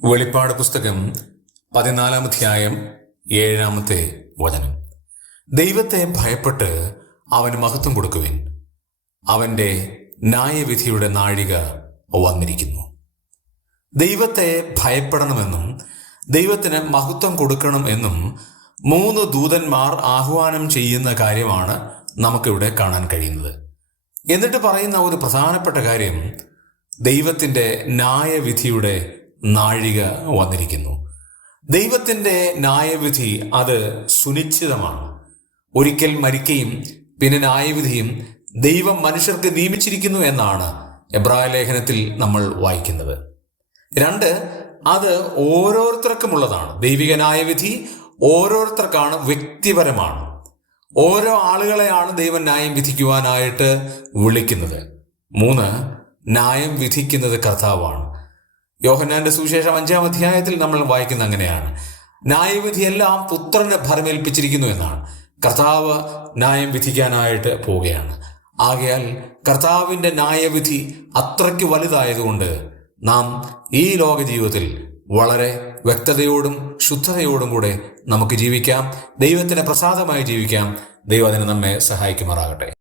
വെളിപ്പാട് പുസ്തകം 14-ാം അധ്യായം 7-ാമത്തെ വചനം. ദൈവത്തെ ഭയപ്പെട്ട് അവന് മഹത്വം കൊടുക്കുവിൻ, അവന്റെ ന്യായവിധിയുടെ നാഴിക വന്നിരിക്കുന്നു. ദൈവത്തെ ഭയപ്പെടണമെന്നും ദൈവത്തിന് മഹത്വം കൊടുക്കണം എന്നും 3 ദൂതന്മാർ ആഹ്വാനം ചെയ്യുന്ന കാര്യമാണ് നമുക്കിവിടെ കാണാൻ കഴിയുന്നത്. എന്നിട്ട് പറയുന്ന ഒരു പ്രധാനപ്പെട്ട കാര്യം, ദൈവത്തിൻ്റെ ന്യായവിധിയുടെ നാഴിക വന്നിരിക്കുന്നു. ദൈവത്തിൻ്റെ ന്യായവിധി അത് സുനിശ്ചിതമാണ്. ഒരിക്കൽ മരിക്കുകയും പിന്നെ ന്യായവിധിയും ദൈവം മനുഷ്യർക്ക് നിയമിച്ചിരിക്കുന്നു എന്നാണ് എബ്രായ ലേഖനത്തിൽ നമ്മൾ വായിക്കുന്നത്. 2, അത് ഓരോരുത്തർക്കുമുള്ളതാണ്. ദൈവിക ന്യായവിധി ഓരോരുത്തർക്കാണ്, വ്യക്തിപരമാണ്. ഓരോ ആളുകളെയാണ് ദൈവം ന്യായം വിധിക്കുവാനായിട്ട് വിളിക്കുന്നത്. 3, ന്യായം വിധിക്കുന്നത് കർത്താവാണ്. യോഹന്നാന്റെ സുവിശേഷം 5-ാം അധ്യായത്തിൽ നമ്മൾ വായിക്കുന്ന അങ്ങനെയാണ്, ന്യായവിധിയെല്ലാം പുത്രന് ഭരമേൽപ്പിച്ചിരിക്കുന്നു എന്നാണ്. കർത്താവ് ന്യായം വിധിക്കാനായിട്ട് പോവുകയാണ്. ആകയാൽ കർത്താവിൻ്റെ ന്യായവിധി അത്രയ്ക്ക് വലുതായതുകൊണ്ട് നാം ഈ ലോക ജീവിതത്തിൽ വളരെ വ്യക്തതയോടും ശുദ്ധതയോടും കൂടെ നമുക്ക് ജീവിക്കാം. ദൈവത്തിന് പ്രസാദമായി ജീവിക്കാം. ദൈവം അതിന് നമ്മെ സഹായിക്കുമാറാകട്ടെ.